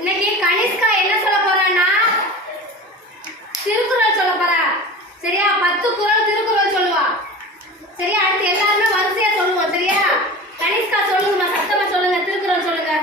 இன்னைக்கு கனிஷ்கா என்ன சொல்ல போறான்னா திருக்குறள் சொல்ல போறா. சரியா? 10 குறள் திருக்குறள் சொல்லுவா. சரியா? அடுத்து எல்லாரும் வரிசையா சொல்லுவோம். சரியா? கனிஷ்கா சொல்லுங்க, சத்தமா சொல்லுங்க, திருக்குறள் சொல்லுங்க.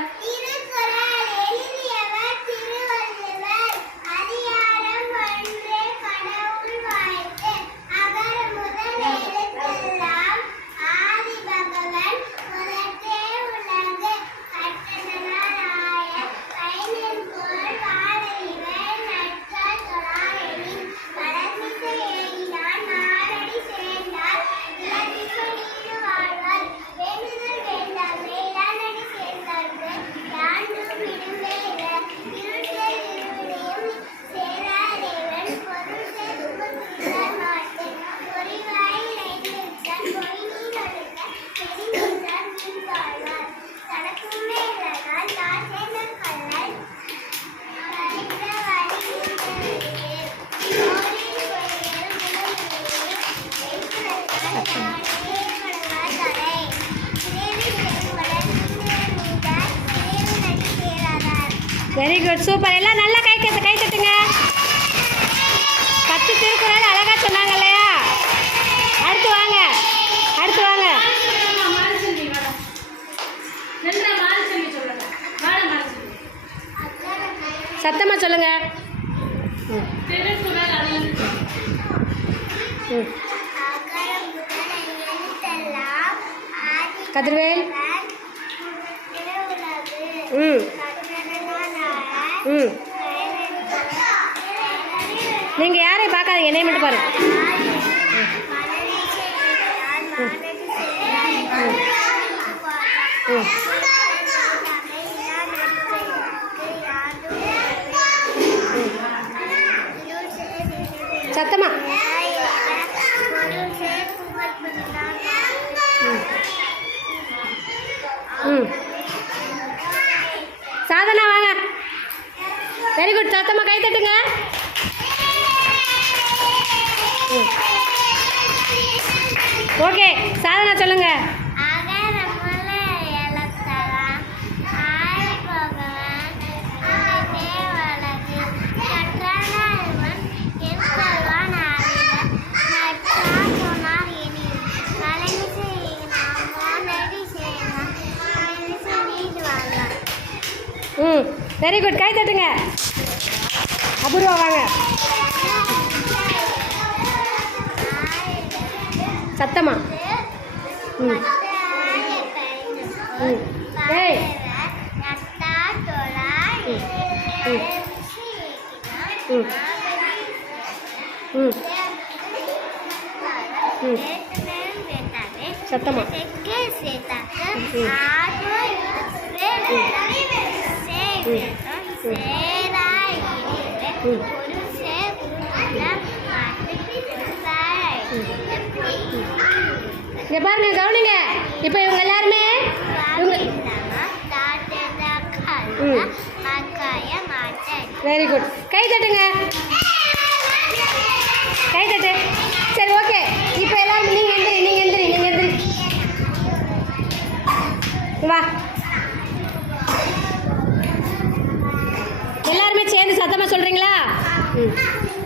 Very good, super. எல்லாம் நல்லா கை தட்டுங்க. 10 திருக்குறள் அழகா சொன்னாங்க இல்லையா? அடுத்து வாங்க. சத்தமா சொல்லுங்க. கதிர்வேல். நீங்க யாரையும் பார்க்காதீங்க, என்னைய மட்டும் பாருங்க. சத்தமா. சாதனா வாங்க. வெரி குட், சத்தமா கை தட்டுங்க. ஓகே, சாதனா சொல்லுங்க. வெரி குட், கை தட்டுங்க. அபூர்வா வாங்க. சத்தமா. ஏய் சத்தமா. இங்க பாருங்க, கவனிங்க. இப்போ இவங்க எல்லாருமே வெரி குட், கை தட்டுங்க. கை தட்டு. சரி, ஓகே. இப்போ எல்லாரும் நீங்க எந்திரி. வா. எல்லாருமே சேர்ந்து சத்தமா சொல்றீங்களா?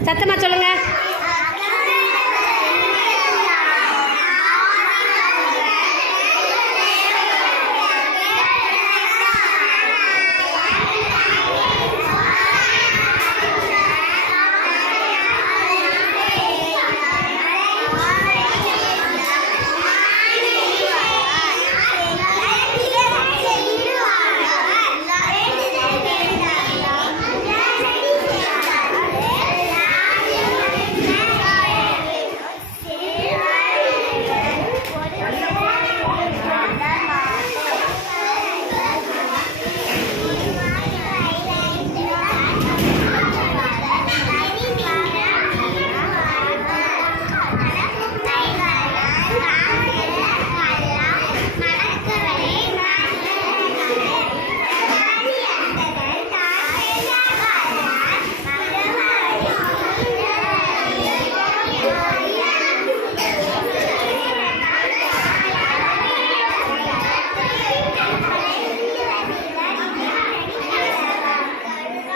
சத்தமா சொல்லுங்க.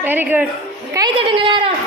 Very good. கை தட்டுங்க எல்லாரும்.